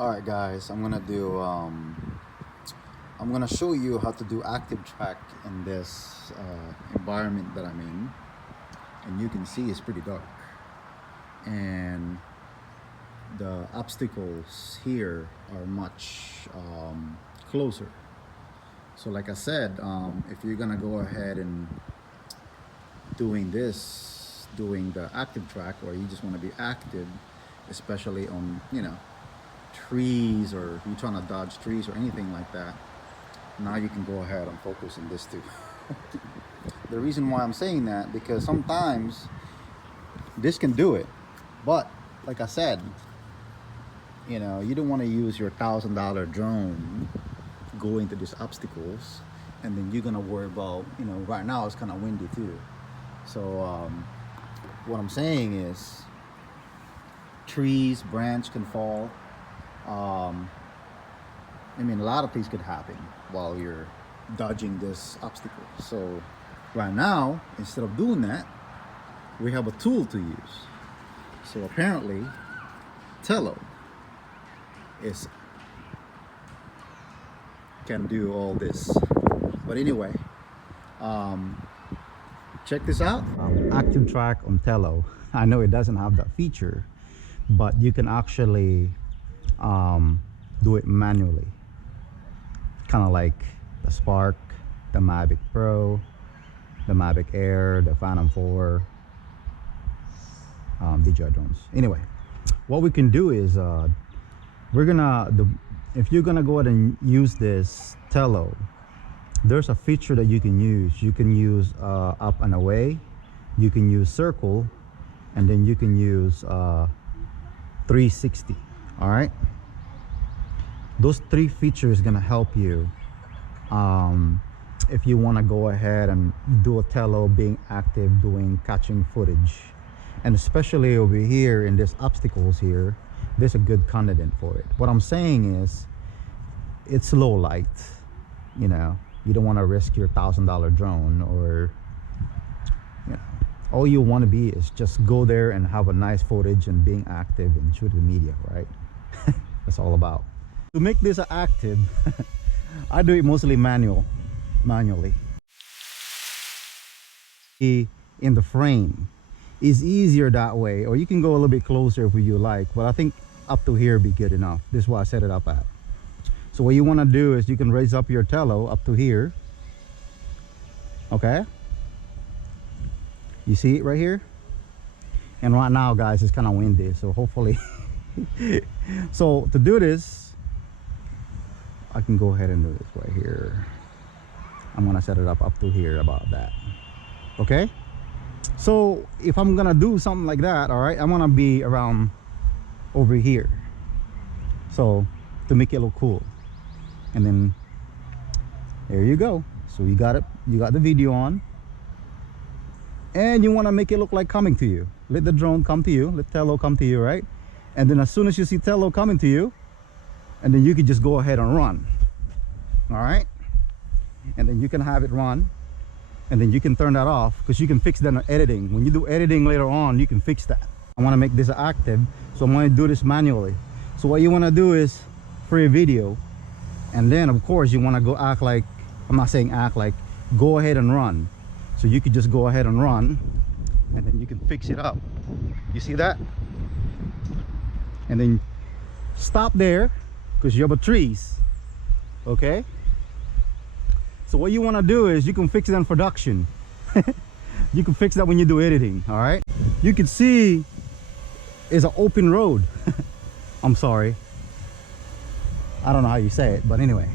Alright guys, I'm gonna show you how to do active track in this environment that I'm in. And you can see it's pretty dark, and the obstacles here are much closer. So like I said, if you're gonna go ahead and doing the active track, or you just want to be active, especially on trees, or you're trying to dodge trees or anything like that, now you can go ahead and focus on this too. The reason why I'm saying that, because sometimes this can do it, but like I said, you don't want to use your $1,000 drone going to these obstacles, and then you're gonna worry about, right now it's kind of windy too. So what I'm saying is, trees, branch can fall. A lot of things could happen while you're dodging this obstacle. So right now, instead of doing that, we have a tool to use. So apparently, Tello can do all this. But anyway, check this out. Active track on Tello. I know it doesn't have that feature, but you can actually do it manually, kind of like the Spark, the Mavic Pro, the Mavic Air, the Phantom 4, DJI drones. Anyway, what we can do is if you're gonna go ahead and use this Tello, there's a feature that you can use. You can use up and away, you can use circle, and then you can use 360. All right, those three features gonna help you if you want to go ahead and do a Tello being active, catching footage. And especially over here in this obstacles here, there's a good candidate for it. What I'm saying is, it's low light. You don't want to risk your $1,000 drone, or all you want to be is just go there and have a nice footage and being active and shoot the media, right? That's all about. To make this active, I do it mostly manually. In the frame is easier that way, or you can go a little bit closer if you like, but I think up to here be good enough. This is what I set it up at. So what you want to do is you can raise up your Tello up to here. Okay, you see it right here, and right now guys it's kind of windy, so hopefully so to do this, I can go ahead and do this right here. I'm gonna set it up to here, about that. Okay, so if I'm gonna do something like that, all right, I'm gonna be around over here, so to make it look cool. And then there you go. So you got it, you got the video on, and you want to make it look like coming to you. Let the drone come to you, let Tello come to you, right? And then as soon as you see Tello coming to you, and then you can just go ahead and run. All right, and then you can have it run, and then you can turn that off, because you can fix that in editing. When you do editing later on, you can fix that. I want to make this active, so I'm going to do this manually. So what you want to do is free video, and then of course you want to go act like, I'm not saying act like, go ahead and run. So you could just go ahead and run, and then you can fix it up. You see that? And then stop there, because you have a trees. Okay, so what you want to do is you can fix it in production. You can fix that when you do editing. All right, you can see it's an open road. I'm sorry, I don't know how you say it, but anyway.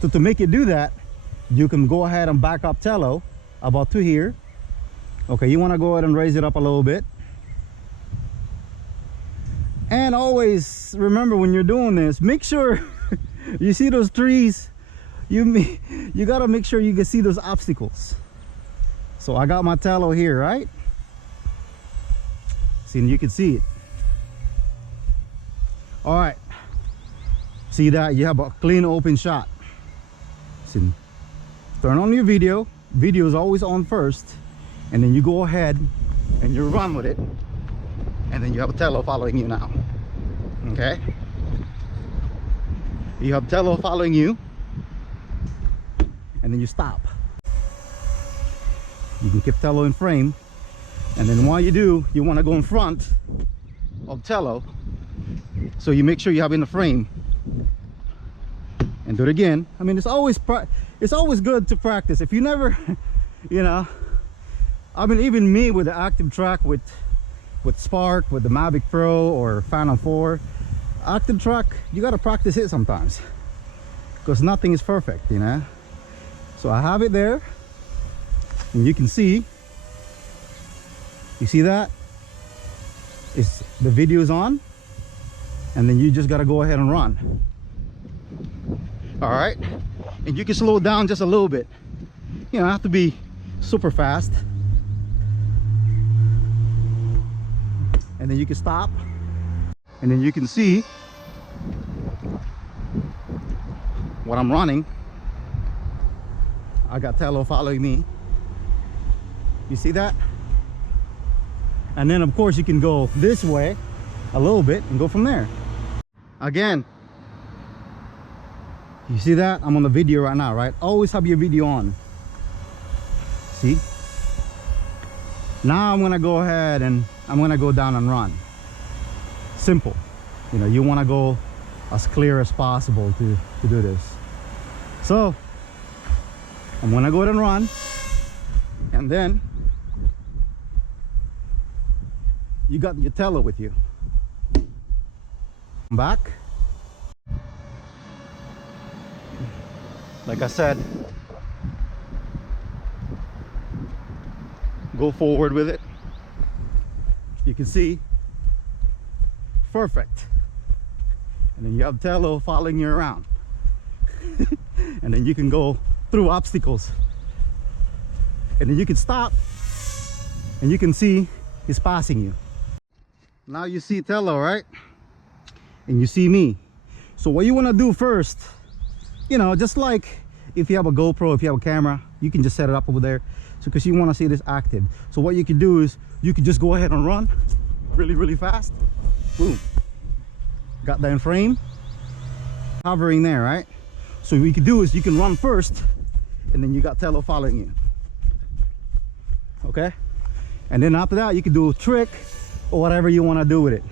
So to make it do that, you can go ahead and back up Tello about to here. Okay, you want to go ahead and raise it up a little bit. And always remember, when you're doing this, make sure you see those trees. You got to make sure you can see those obstacles. So I got my Tello here, right? See, and you can see it. All right, see that? You have a clean open shot. See, turn on your video is always on first, and then you go ahead and you run with it, and then you have a Tello following you now. Okay, you have Tello following you, and then you stop. You can keep Tello in frame, and then while you do, you want to go in front of Tello, so you make sure you have in the frame, and do it again. I mean, it's always good to practice. If you never you know, I mean, even me with the active track with Spark, with the Mavic Pro or Phantom 4 active track, you got to practice it sometimes, because nothing is perfect, you know. So I have it there, and you can see, you see that it's the video is on, and then you just got to go ahead and run. All right, and you can slow down just a little bit. You don't have to be super fast, and then you can stop, and then you can see what I'm running. I got Tello following me. You see that? And then of course you can go this way a little bit and go from there. Again, you see that? I'm on the video right now, right? Always have your video on. See? Now I'm gonna go ahead and I'm gonna go down and run. Simple. You know, you wanna go as clear as possible to do this. So I'm gonna go ahead and run, and then you got your Tello with you. Back. Like I said, go forward with it. You can see, perfect. And then you have Tello following you around. And then you can go through obstacles, and then you can stop, and you can see he's passing you. Now you see Tello, right? And you see me. So what you want to do first, you know, just like if you have a GoPro, if you have a camera, you can just set it up over there. So because you want to see this active, so what you can do is you can just go ahead and run really fast. Boom, got that in frame, hovering there, right? So what you can do is you can run first, and then you got Tello following you. Okay, and then after that you can do a trick or whatever you want to do with it.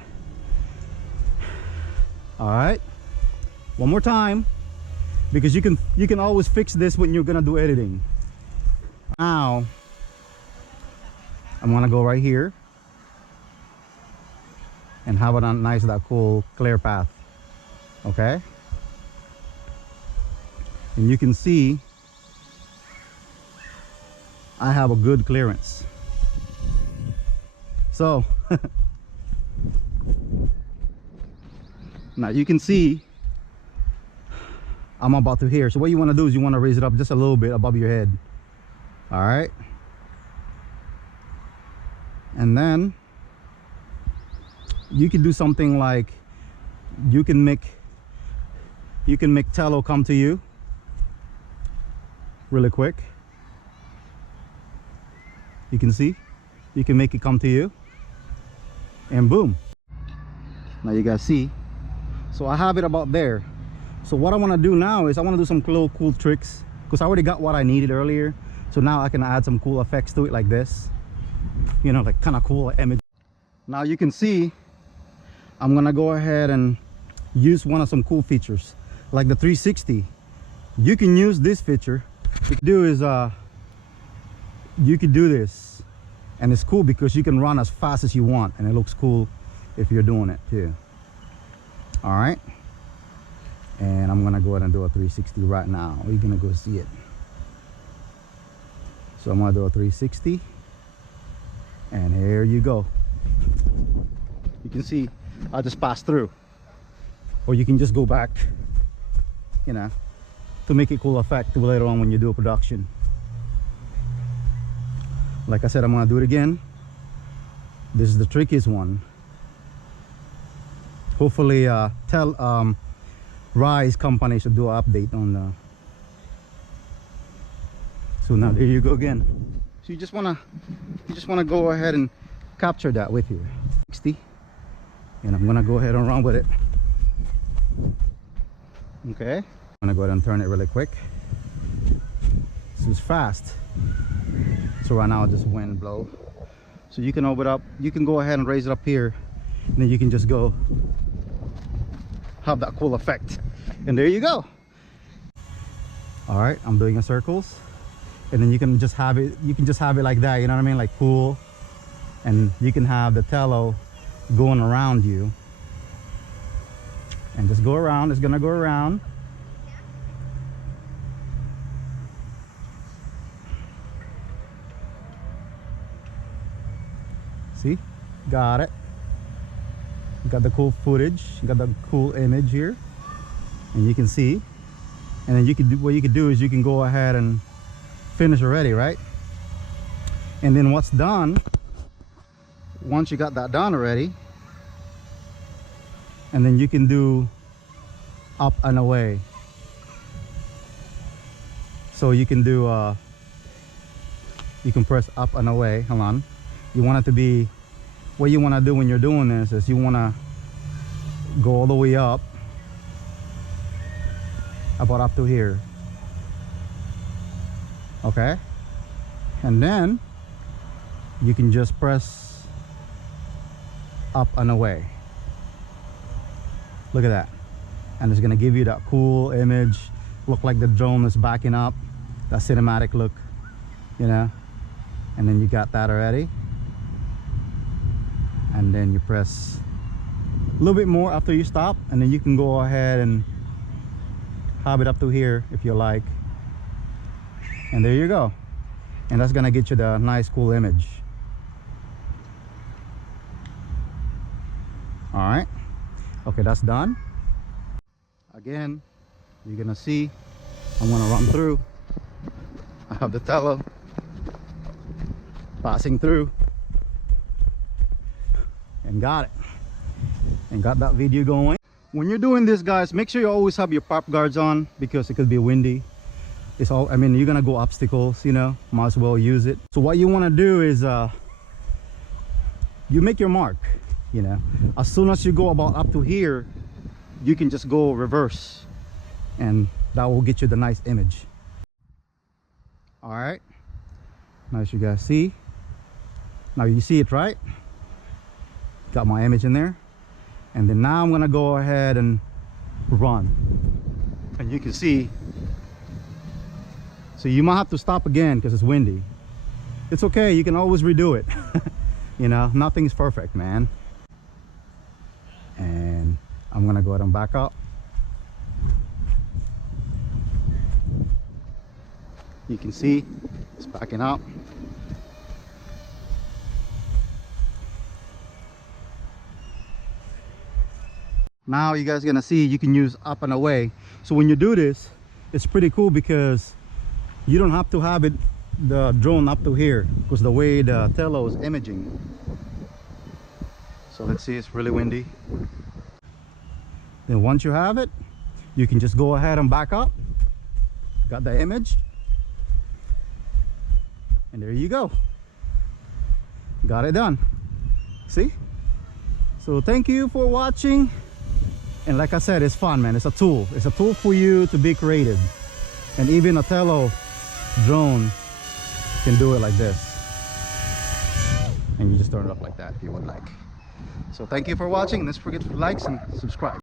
All right, one more time, because you can always fix this when you're gonna do editing. Now I'm gonna go right here and have a nice, that cool clear path. Okay, and you can see I have a good clearance. So now you can see I'm about to here. So what you want to do is you want to raise it up just a little bit above your head. All right, and then you can do something like you can make Tello come to you really quick. You can see, you can make it come to you, and boom. Now you guys see. So I have it about there. So what I want to do now is I want to do some cool tricks, because I already got what I needed earlier. So now I can add some cool effects to it, like this, you know, like kind of cool image. Now you can see I'm gonna go ahead and use some cool features like the 360. You can use this feature. What you can do is you can do this, and it's cool because you can run as fast as you want, and it looks cool if you're doing it too. All right, and I'm gonna go ahead and do a 360 right now. We're gonna go see it. So I'm gonna do a 360, and here you go. You can see I just passed through, or you can just go back, you know, to make it cool effect later on when you do a production. Like I said, I'm gonna do it again. This is the trickiest one. Hopefully Ryze company should do an update on the. So now there you go again. So you just wanna go ahead and capture that with you. 60. and I'm gonna go ahead and run with it. Okay, I'm gonna go ahead and turn it really quick. So it's fast. So right now just wind blow. So you can open it up, you can go ahead and raise it up here, and then you can just go have that cool effect. And there you go. All right, I'm doing a circles, and then you can just have it, like that, you know what I mean, like cool. And you can have the tello going around you, and just go around. It's gonna go around. See, got it. Got the cool footage, got the cool image here, and you can see. And then you can do, what you can do is you can go ahead and finish already, right? And then what's done, once you got that done already, and then you can do up and away. So you can do you can press up and away. Hold on. You want it to be, what you want to do when you're doing this is you want to go all the way up, about up to here. Okay, and then you can just press up and away. Look at that, and it's gonna give you that cool image, look like the drone is backing up, that cinematic look, you know. And then you got that already, and then you press a little bit more after you stop, and then you can go ahead and have it up to here if you like, and there you go. And that's gonna get you the nice cool image. All right, okay, that's done. Again, you're gonna see I'm gonna run through. I have the tello passing through, and got it, and got that video going. When you're doing this, guys, make sure you always have your pop guards on, because it could be windy. It's all, I mean, you're gonna go obstacles, you know, might as well use it. So what you want to do is you make your mark, you know. As soon as you go about up to here, you can just go reverse, and that will get you the nice image. All right, now as you guys see, now you see it, right? Got my image in there, and then now I'm gonna go ahead and run, and you can see. So you might have to stop again because it's windy. It's okay, you can always redo it. You know, nothing's perfect, man. And I'm gonna go ahead and back up. You can see it's backing up. Now you guys are gonna see you can use up and away. So when you do this, it's pretty cool because you don't have to have it, the drone up to here, because the way the tello is imaging. So let's see, it's really windy. Then once you have it, you can just go ahead and back up. Got the image, and there you go. Got it done. See? So thank you for watching. And like I said, it's fun, man. It's a tool. It's a tool for you to be creative. And even a tello drone can do it like this, and you just turn it up like that if you would like. So thank you for watching. Let's forget to like and subscribe.